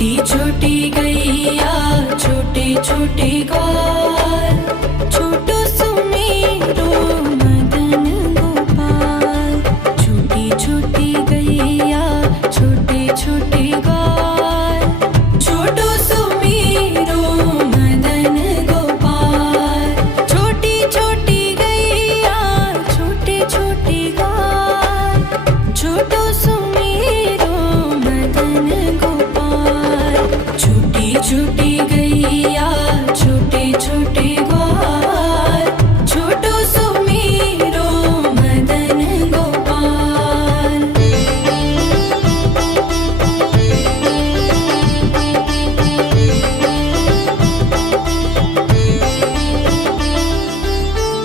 छोटी छोटी गैया छोटे छोटे ग्वाल, छोटो सुमेरो मदन गोपाल। छोटी छोटी गैया छोटे छोटे ग्वाल, छोटो सुमेरो मदन गोपाल। छोटी छोटी गैया छोटे छोटे ग्वाल, छोटो सुमेरो मदन गोपाल। छोटी छोटी गैया छोटे छोटे ग्वाल, छोटो सुमेरो मदन गोपाल।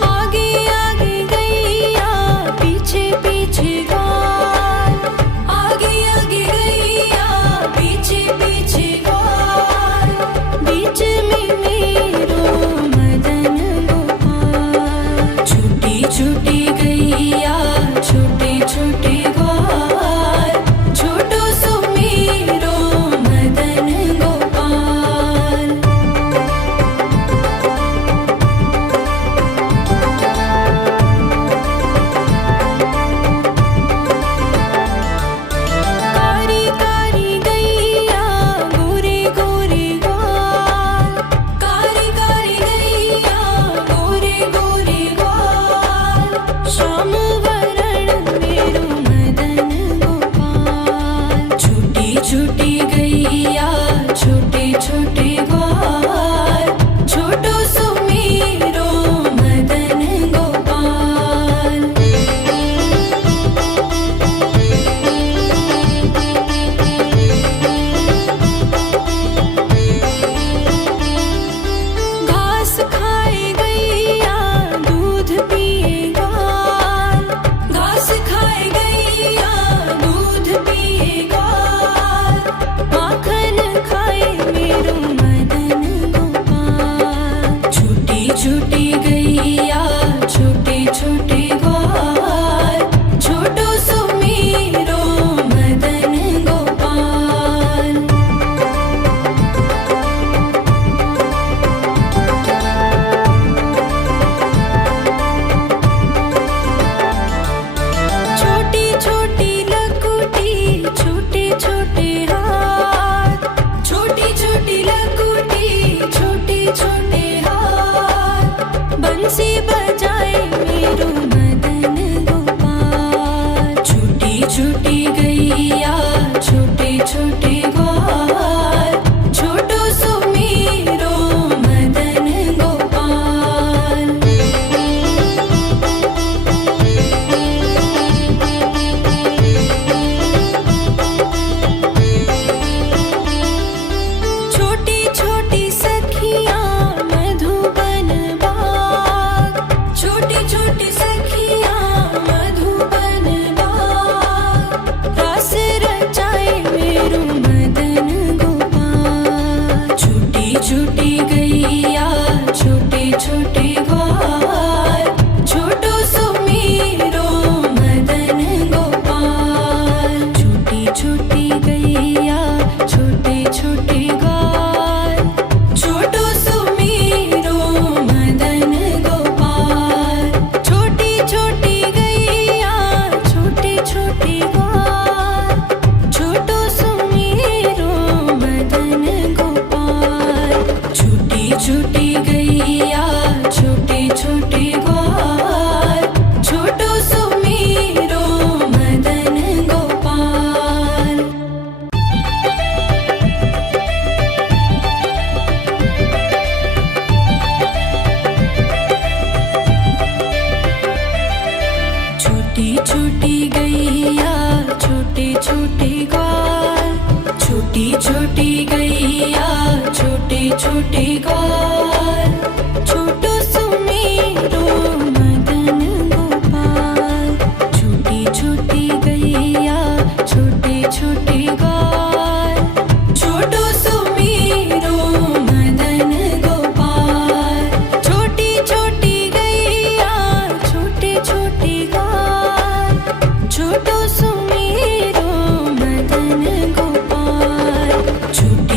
आगे आगे गैया पीछे पीछे ग्वाल, आगे आगे गैया पीछे पीछे ग्वाल। बीच में मेरो मदन गोपाल। छोटी छोटी गैया छोटे छोटे ग्वाल, छोटो सुमेरो मदन गोपाल। कारी कारी गैया गोरे गोरे ग्वाल, कारी कारी गैया गोरे गोरे ग्वाल। श्याम वरण मेरो मदन गोपाल। छोटी छोटी गैया छोटे छोटे ग्वाल, छोटो सुमेरो मदन गोपाल। घास खाए गैया दूध पिए ग्वाल, घास खाए गैया दूध पिए ग्वाल। माखन खाए मेरो मदन गोपाल। छोटी छोटी गैया छोटे छोटे ग्वाल, छोटो सुमेरो मदन गोपाल। छोटी छोटी लकुटी छोटे छोटे हाथ, छोटी छोटी लकुटी छोटे छोटे हाथ। बंसी बजाए मेरो मदन गोपाल। छोटी छोटी गैया छोटे छोटे ग्वाल, छोटो सुमेरो मदन गोपाल। छोटी छोटी सखियाँ मधुबन बाग, छोटी छोटी सखियाँ मधुबन बाग। रास रचाए मेरो मदन गोपाल। छोटी छोटी गैया छोटे छोटे ग्वाल, छोटो सुमेरो मदन गोपाल। छोटी छोटी गैया छोटे छोटे ग्वाल, छोटो सुमेरो मदन गोपाल। छोटी छोटी गैया छोटे छोटे ग्वाल, छोटो सुमेरो मदन गोपाल। छोटी छोटी गैया छोटे छोटे ग्वाल, छोटो सुमेरो मदन गोपाल। छोटी छोटी गैया छोटे छोटे ग्वाल, छोटी छोटी गैया छोटे छोटे ग्वाल, छोटो सुमेरो मदन गोपाल। छोटी छोटी गैया छोटे छोटे ग्वाल, छोटो सुमेरो मदन गोपाल। छोटी छोटी गैया छोटे छोटे ग्वाल, छोटो सुमेरो मदन गोपाल। छोटी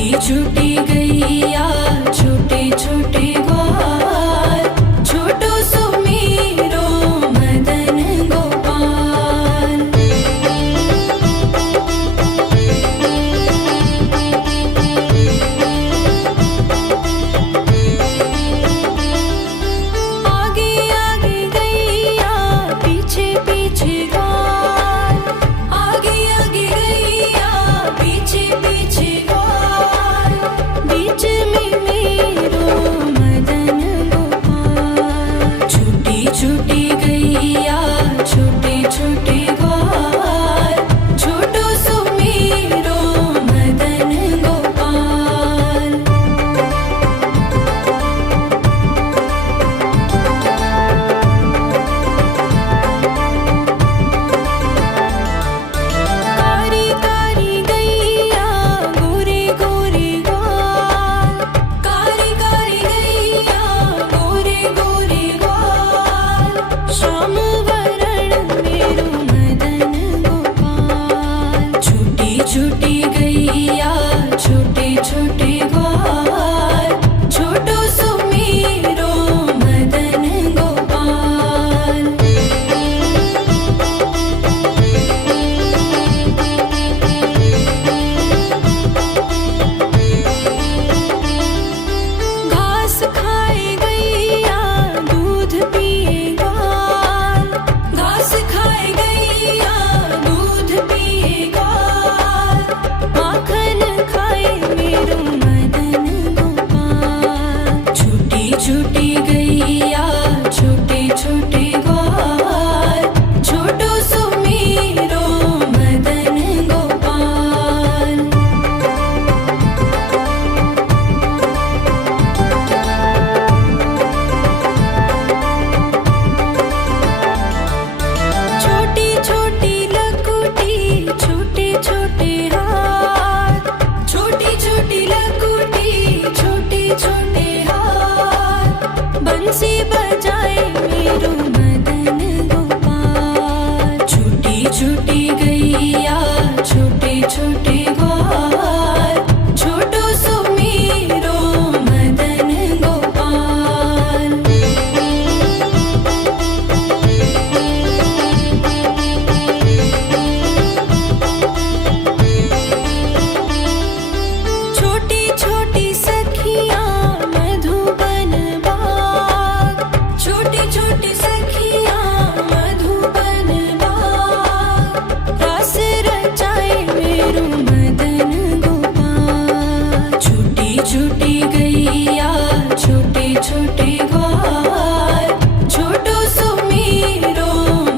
छोटी छोटी सखियाँ मधुबन बाग, छोटी छोटी सखियाँ मधुबन बाग, रास रचाए मेरू मदन गोपाल। छोटी छोटी गैया छोटे छोटे ग्वाल, छोटो सुमीरो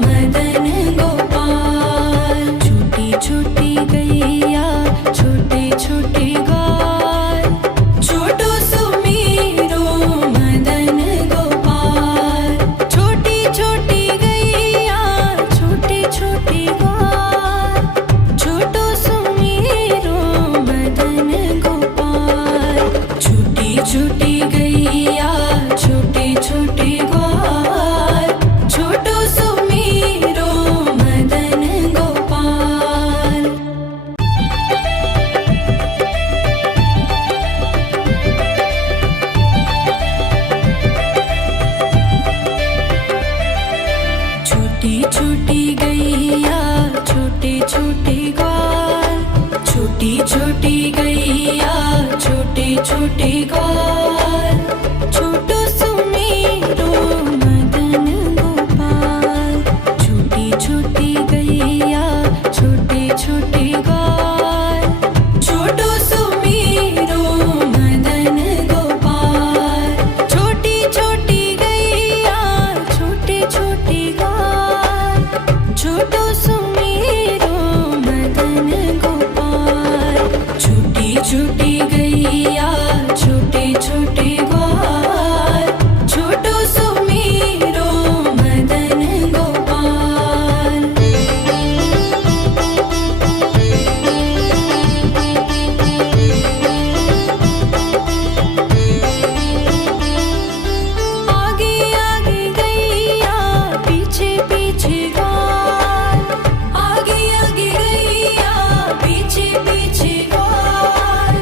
मदन गोपाल। छोटी छोटी गैया छोटे छोटे ग्वाल, छोटो सुमीरो मदन गोपाल। छोटी छोटी गैया छोटे छोटे ग्वाल, छोटो सुमीरो मदन गोपाल। छोटी छोटी गैया छोटे छोटे ग्वाल, छोटो सुमीरो मदन गोपाल। छोटी छोटी गैया छोटे छोटे ग्वाल, छोटी छोटी गैया छोटे छोटे ग्वाल, छोटो सुमीरो मदन गोपाल। छोटी छोटी गैया छोटे छोटे ग्वाल, छोटो सुमीरो मदन गोपाल। छोटी छोटी गैया छोटे छोटे ग्वाल, छोटो सुमीरो मदन गोपाल। छोटी छोटी गैया छोटे छोटे ग्वाल, छोटो सुमीरो मदन गोपाल। आगे आगे गैया पीछे पीछे ग्वाल, आगे आगे गैया पीछे पीछे ग्वाल,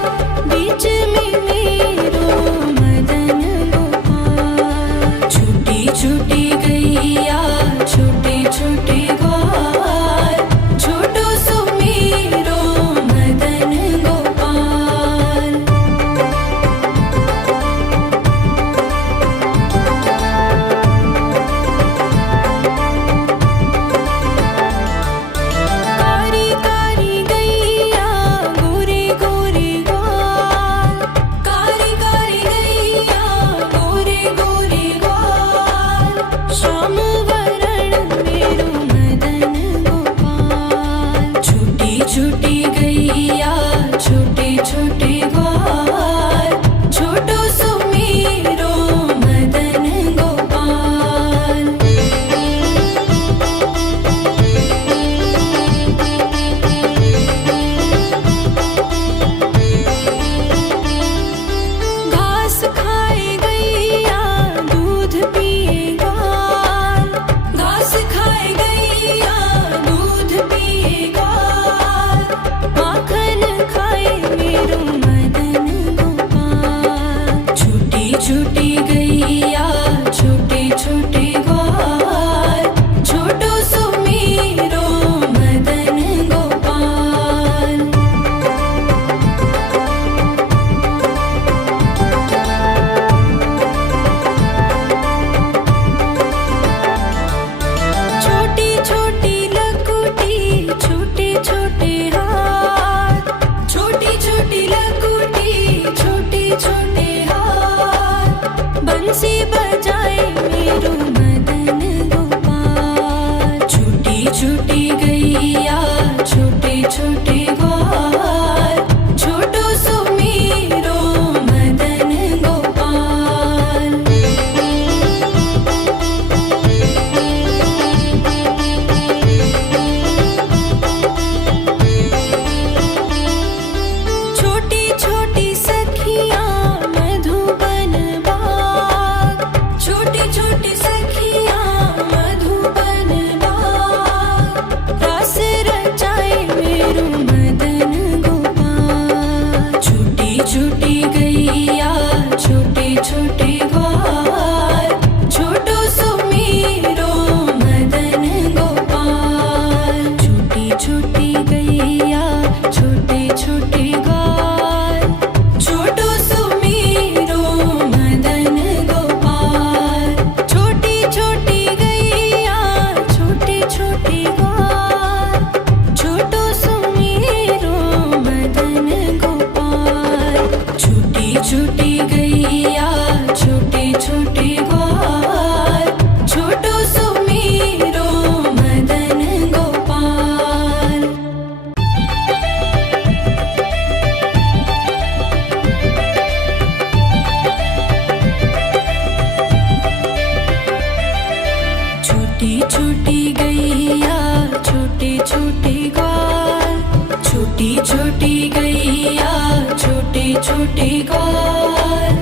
छोटे ग्वाल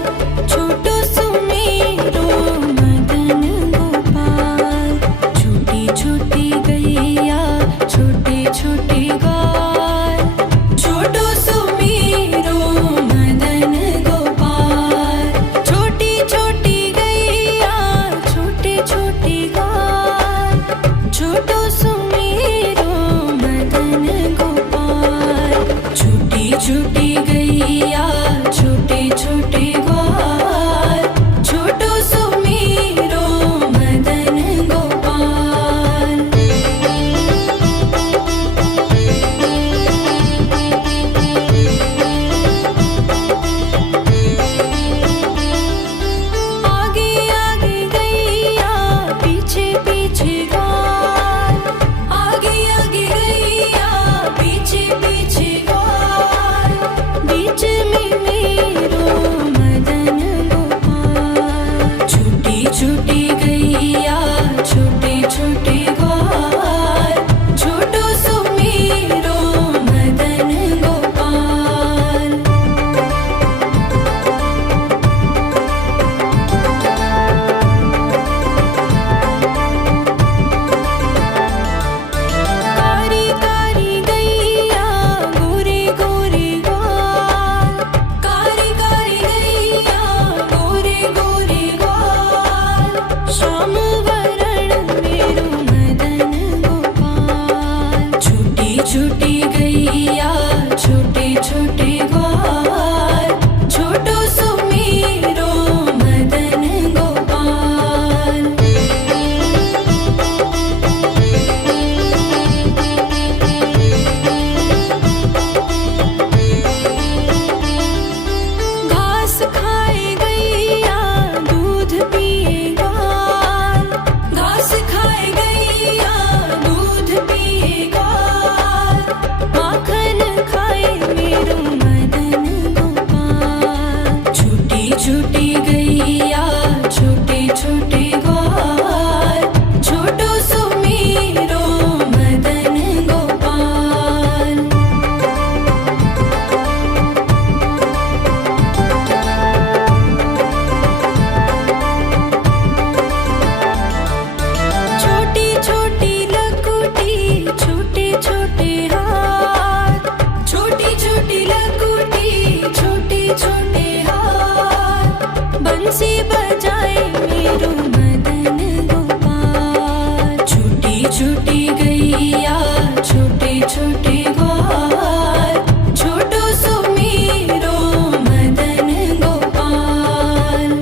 छोटो सुमेरो मदन गोपाल छोटी छोटी गैया छोटे छोटे ग्वाल छोटो सुमेरो मदन गोपाल छोटी छोटी गैया छोटे छोटे ग्वाल छोटो सुमेरो मदन गोपाल छोटी छोटी गैया छोटे छोटे ग्वाल छोटो सुमेरो मदन गोपाल आगे आगे गैया पीछे पीछे ग्वाल आगे आगे गैया पीछे पीछे ग्वाल बीच में मेरो मदन गोपाल छोटी छोटी गैया छोटे छोटे ग्वाल छोटो सुमेरो मदन गोपाल कारी कारी गैया गोरे गोरे ग्वाल कारी कारी गैया गोरे गोरे ग्वाल श्याम वरण मेरो मदन गोपाल छोटी छोटी गैया छोटे छोटे ग्वाल छोटो सुमेरो मदन गोपाल घास खाए गैया दूध पिए ग्वाल घास खाए गैया दूध पिए ग्वाल माखन खाए मेरो मदन गोपाल छोटी छोटी गैया छोटे छोटे ग्वाल छोटो सुमेरो मदन गोपाल छोटी छोटी लकुटी छोटे छोटे हाथ छोटी छोटी लकुटी छोटे छोटे हाथ बंसी बजाए मेरो मदन गोपाल छोटी छोटी गैया छोटे छोटे ग्वाल छोटो सुमेरो मदन गोपाल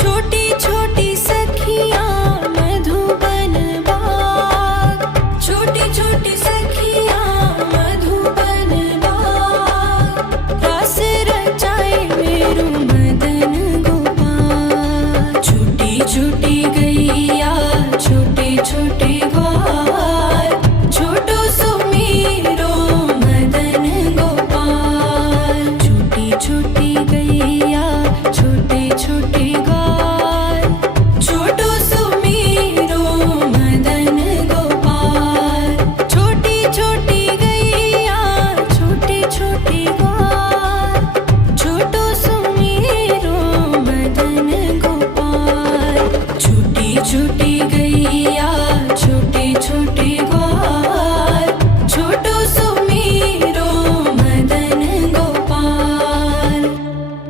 छोटी छोटी सखियां मधुबन बाग छोटी छोटी सखियां मधुबन बाग रास रचाए मेरो मदन गोपाल छोटी छोटी गैया छोटे छोटे ग्वाल छोटो सुमेरो मदन गोपाल छोटी छोटी गैया छोटे छोटे